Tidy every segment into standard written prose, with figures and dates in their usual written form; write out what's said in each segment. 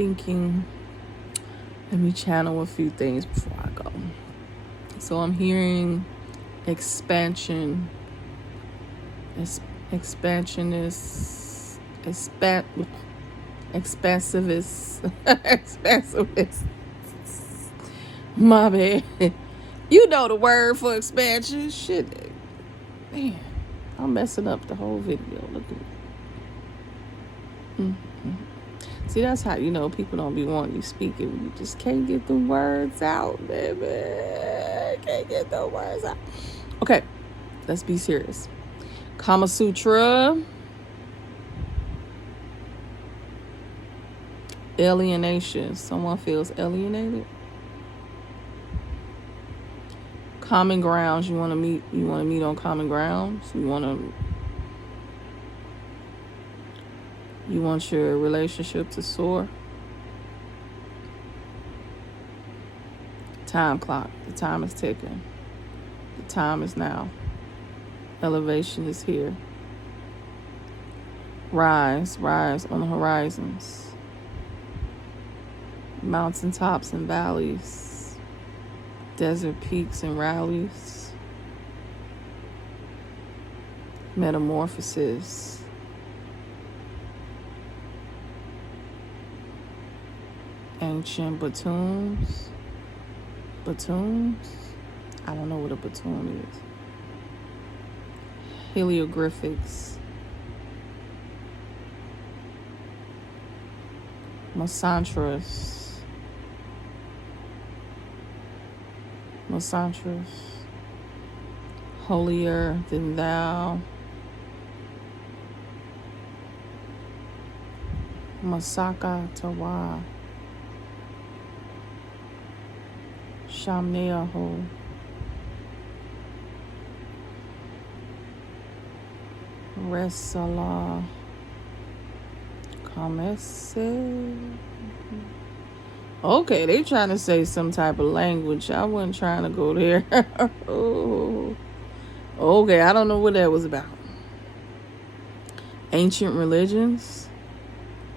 Thinking, let me channel a few things before I go. So I'm hearing expansion, expansionist, expansivist, expansivist. My bad. You know the word for expansion. Shit. Man, I'm messing up the whole video. Look at me. See, that's how you know people don't be wanting you speaking. You just can't get the words out, baby. Can't get the words out. Okay, let's be serious. Kama Sutra. Alienation. Someone feels alienated. Common grounds. You want to meet. You want to meet on common grounds. You want your relationship to soar. Time clock. The time is ticking. The time is now. Elevation is here. Rise on the horizons. Mountaintops and valleys. Desert peaks and valleys. Metamorphosis. Ancient batoons. I don't know what a batoon is. Heliographics. Masantras. Holier than thou. Masaka Tawa. Shamneaho. Resala. Kamese. Okay, they trying to say some type of language. I wasn't trying to go there. Oh. Okay, I don't know what that was about. Ancient religions.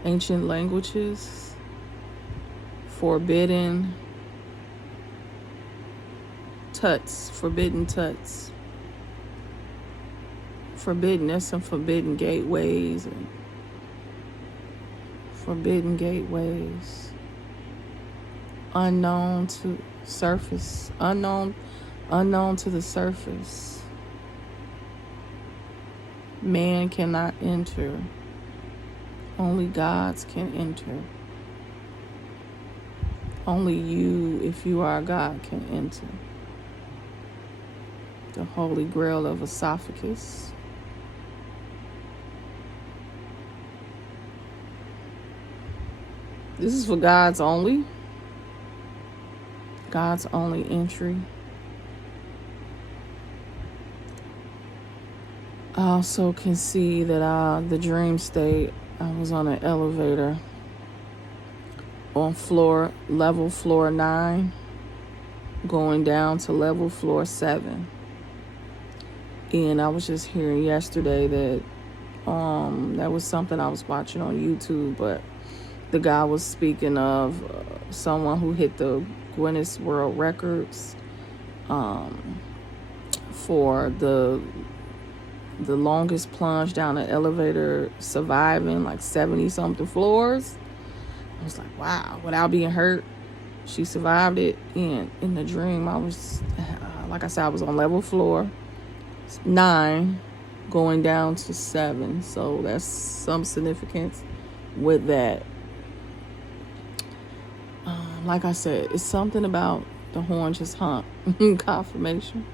Ancient languages. Forbidden tuts. Forbidden, there's some forbidden gateways and forbidden gateways. Unknown to surface. Unknown to the surface. Man cannot enter. Only gods can enter. Only you, if you are a God, can enter. The Holy Grail of Esophagus. This is for God's only. God's only entry. I also can see that the dream state, I was on an elevator on level floor 9, going down to level floor 7. And I was just hearing yesterday that that was something I was watching on YouTube, but the guy was speaking of someone who hit the Guinness World Records for the longest plunge down an elevator, surviving like 70 something floors. I was like, wow, without being hurt, she survived it. And in the dream, I was, like I said, I was on level floor 9 going down to 7. So that's some significance with that. Like I said, it's something about the horn just hump. Confirmation.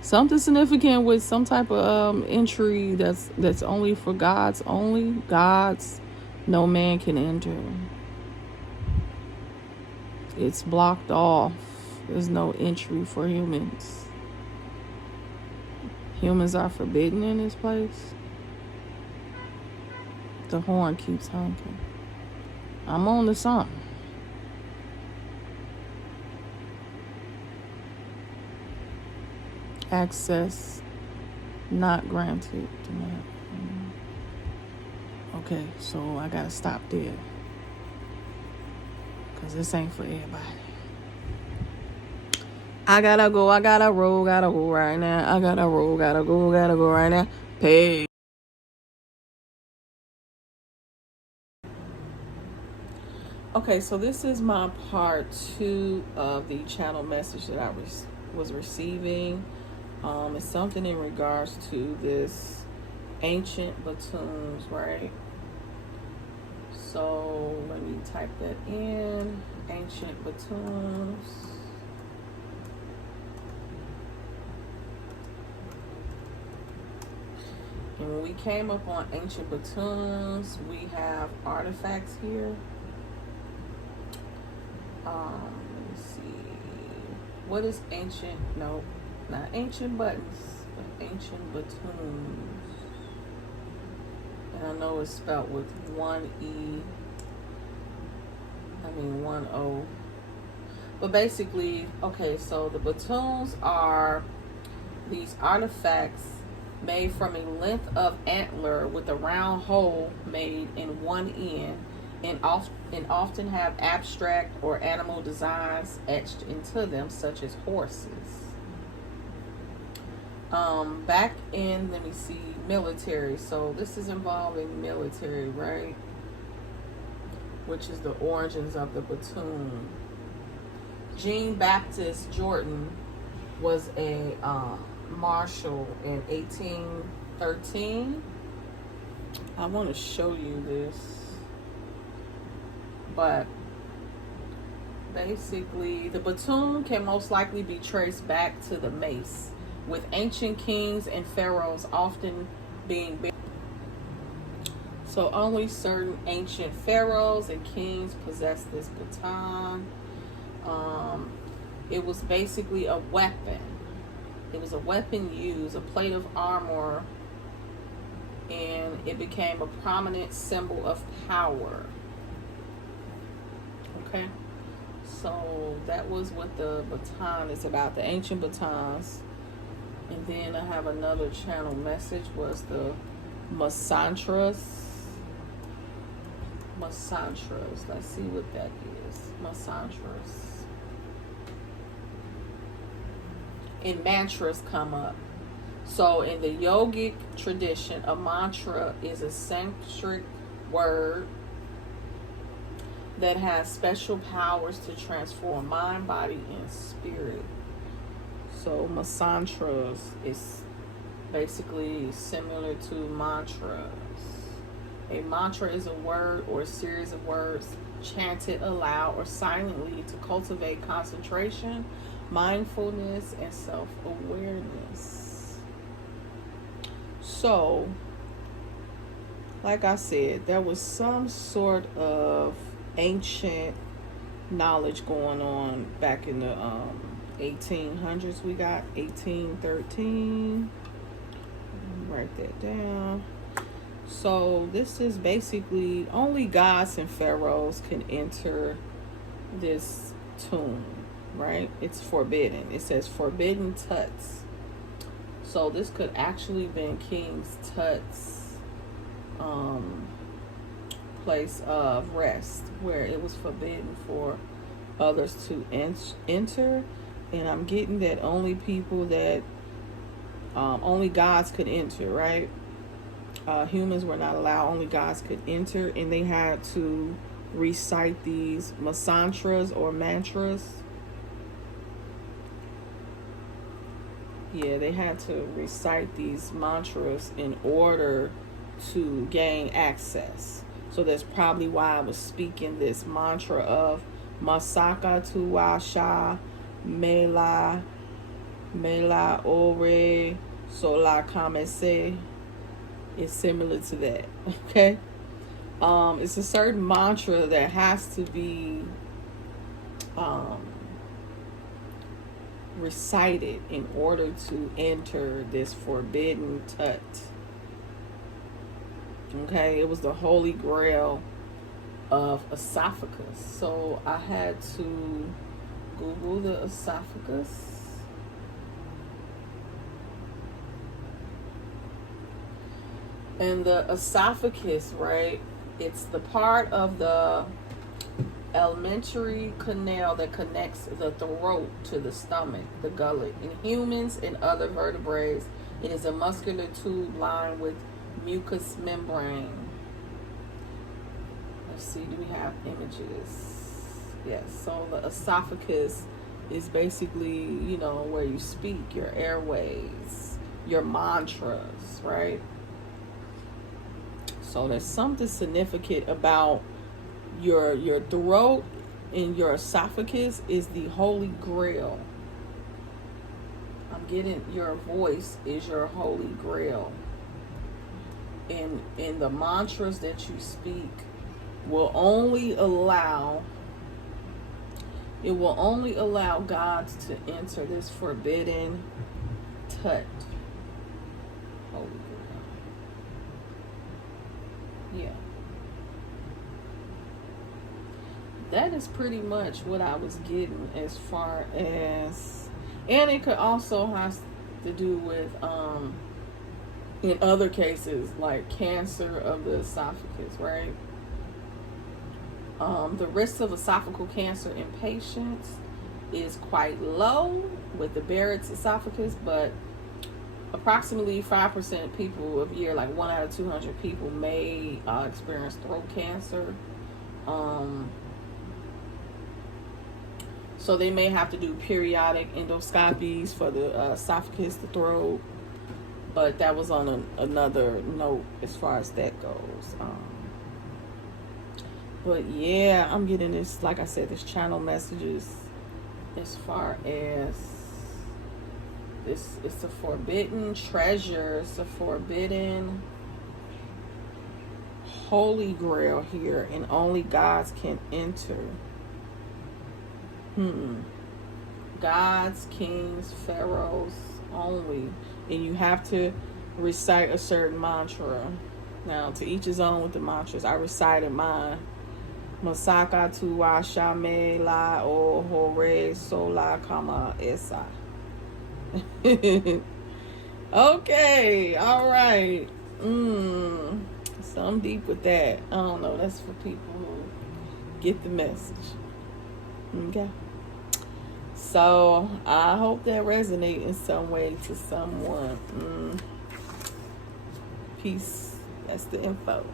Something significant with some type of entry that's only for God's only. God's, no man can enter. It's blocked off. There's no entry for humans. Humans are forbidden in this place. The horn keeps honking. I'm on to something. Access not granted. Okay, so I gotta stop there. because this ain't for everybody. I gotta go, I gotta roll, gotta go right now. I gotta roll, gotta go right now. Pay. Okay, so this is my part 2 of the channel message that I was receiving. It's something in regards to this ancient batoons, right? So let me type that in. Ancient batoons. And when we came up on ancient batoons, we have artifacts here. Let me see. What is ancient? No, not ancient buttons, but ancient batoons. And I know it's spelled with one O. But basically, okay, so the batoons are these artifacts made from a length of antler with a round hole made in one end, and often have abstract or animal designs etched into them, such as horses. Back in, let me see, military. So this is involving military, right? Which is the origins of the batoon. Jean Baptist Jordan was a marshal in 1813. I want to show you this. But basically, the batoon can most likely be traced back to the mace, with ancient kings and pharaohs often being buried. So only certain ancient pharaohs and kings possessed this baton. It was basically a weapon. It was a weapon used, a plate of armor, and it became a prominent symbol of power. Okay, so that was what the baton is about, the ancient batons. And then I have another channel message, was the masantras. Masantras, let's see what that is. Masantras. And mantras come up. So in the yogic tradition, a mantra is a Sanskrit word that has special powers to transform mind, body, and spirit. So masantras is basically similar to mantras. A mantra is a word or a series of words chanted aloud or silently to cultivate concentration, mindfulness, and self-awareness. So, like I said, there was some sort of ancient knowledge going on back in the 1800s. We got 1813. Write that down. So this is basically only gods and pharaohs can enter this tomb, right? It's forbidden. It says forbidden Tut's. So this could actually been King Tut's place of rest, where it was forbidden for others to enter. And I'm getting that only people that only gods could enter, right? Humans were not allowed, only gods could enter, and they had to recite these masantras or mantras. Yeah, they had to recite these mantras in order to gain access. So that's probably why I was speaking this mantra of Masaka Tuwasha Mela Ore Sola Kamese. It's similar to that. Okay. It's a certain mantra that has to be recited in order to enter this forbidden Tut. Okay, it was the holy grail of esophagus. So I had to Google the esophagus. And the esophagus, right? It's the part of the alimentary canal that connects the throat to the stomach, the gullet. In humans and other vertebrates, it is a muscular tube lined with mucous membrane. Let's see, do we have images? Yes, so the esophagus is basically, where you speak, your airways, your mantras, right? So there's something significant about your throat and your esophagus is the holy grail. I'm getting your voice is your holy grail. And the mantras that you speak will only allow God to enter this forbidden touch. Holy grail. Yeah. That is pretty much what I was getting as far as, and it could also have to do with in other cases like cancer of the esophagus, right? The risk of esophageal cancer in patients is quite low with the Barrett's esophagus, but approximately 5% of people of year, like 1 out of 200 people, may experience throat cancer. So they may have to do periodic endoscopies for the esophagus, the throat. But that was on another note as far as that goes. But yeah, I'm getting this, like I said, this channel messages as far as this. It's a forbidden treasure. It's a forbidden holy grail here, and only gods can enter. Gods, kings, pharaohs only. And you have to recite a certain mantra. Now, to each his own with the mantras. I recited mine. Masaka tu wa shame la o hore sola kama esa. Okay, all right. Something deep with that. I don't know. That's for people who get the message. Okay. So I hope that resonates in some way to someone. Peace. That's the info.